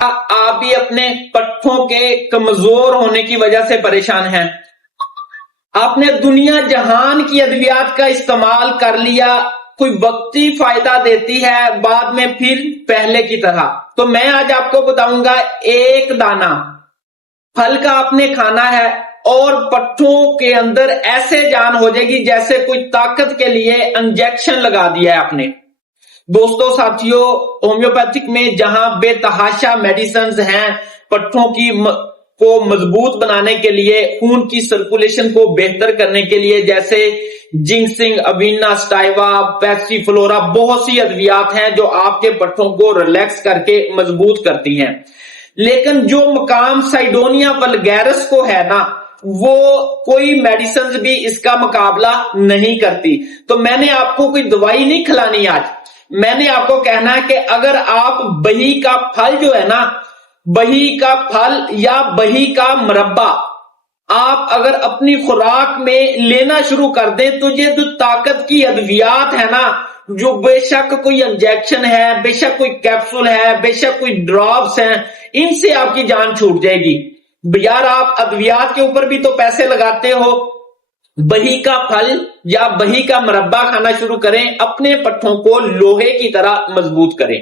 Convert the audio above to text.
آپ بھی اپنے پٹھوں کے کمزور ہونے کی وجہ سے پریشان ہیں؟ آپ نے دنیا جہان کی ادویات کا استعمال کر لیا، کوئی وقتی فائدہ دیتی ہے، بعد میں پھر پہلے کی طرح۔ تو میں آج آپ کو بتاؤں گا، ایک دانہ پھل کا آپ نے کھانا ہے اور پٹھوں کے اندر ایسے جان ہو جائے گی جیسے کوئی طاقت کے لیے انجیکشن لگا دیا ہے آپ نے۔ دوستو ساتھیو، ہومیوپیتھک میں جہاں بے تحاشا میڈیسنز ہیں پٹھوں کو مضبوط بنانے کے لیے، خون کی سرکولیشن کو بہتر کرنے کے لیے، جیسے جنسنگ، اوینا سٹائوا، پیپسی فلورا، بہت سی ادویات ہیں جو آپ کے پٹھوں کو ریلیکس کر کے مضبوط کرتی ہیں۔ لیکن جو مقام سائڈونیا ولگیرس کو ہے نا، وہ کوئی میڈیسنز بھی اس کا مقابلہ نہیں کرتی۔ تو میں نے آپ کو کوئی دوائی نہیں کھلانی آج، میں نے آپ کو کہنا ہے کہ اگر آپ بہی کا پھل جو ہے نا، بہی کا پھل یا بہی کا مربع آپ اگر اپنی خوراک میں لینا شروع کر دیں تو یہ جو طاقت کی ادویات ہے نا، جو بے شک کوئی انجیکشن ہے، بے شک کوئی کیپسول ہے، بے شک کوئی ڈراپس ہیں، ان سے آپ کی جان چھوٹ جائے گی۔ یار آپ ادویات کے اوپر بھی تو پیسے لگاتے ہو، بہی کا پھل یا بہی کا مربع کھانا شروع کریں، اپنے پٹھوں کو لوہے کی طرح مضبوط کریں۔